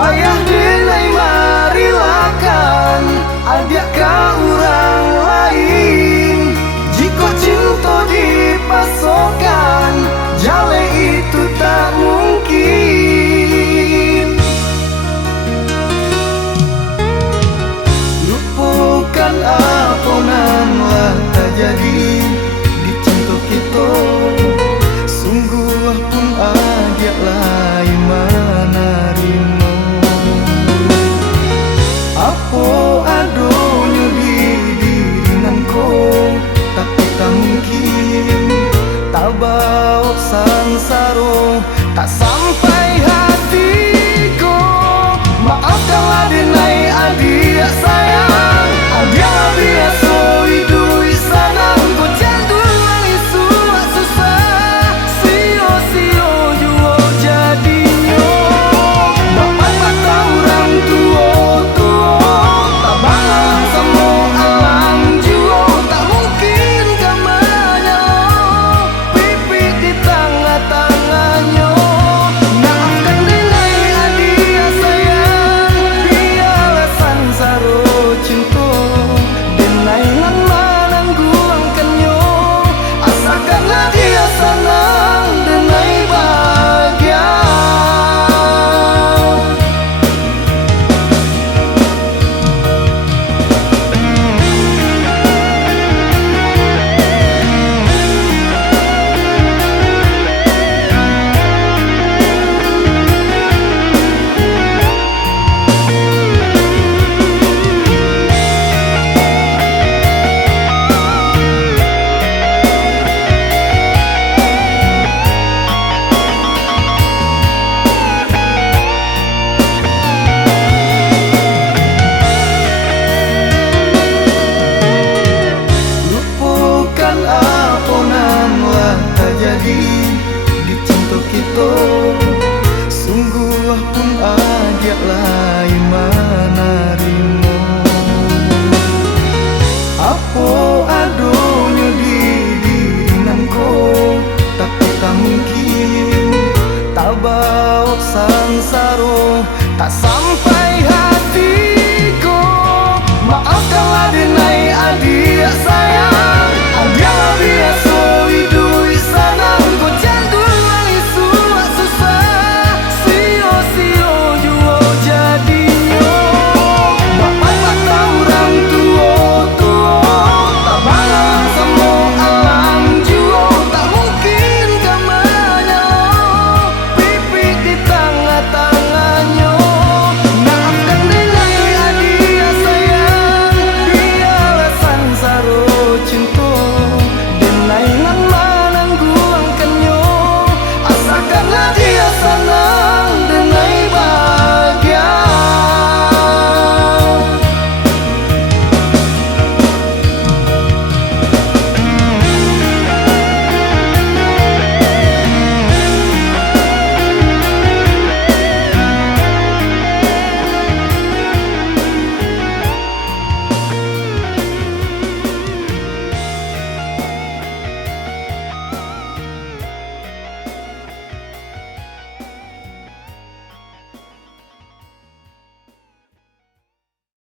payah denai marilakan ada ka orang lain. Jika cinta dipasokkan, jale itu tak mungkin. Lupakan apa nan lah terjadi di cinta kita. Sungguh pun ada lain menerima. Apa adanya di diringanku, tapi tak mungkin. Tak bawa sansaro, tak sampai hatiku. Maafkanlah denai adik sayang, adik biasa hidup sanang. Kau jangan nangis susah, sio-sio jua jadinya. Bapak mata orang tua, tak bangang semua alam jua. Tak mungkin kamanya pipi di tengah-tengahnya. Maafkan denai adik sayang, biarlah sansaro cinta. Denai nan menangguangkannya, asalkanlah dia senang, denai bahagia. Lupakan apa nan lah terjadi di cinta kita. Sungguh pun ada lain menerima. Apa adanya di diringanku, tapi tak mungkin. Tak bawa sansaro, tak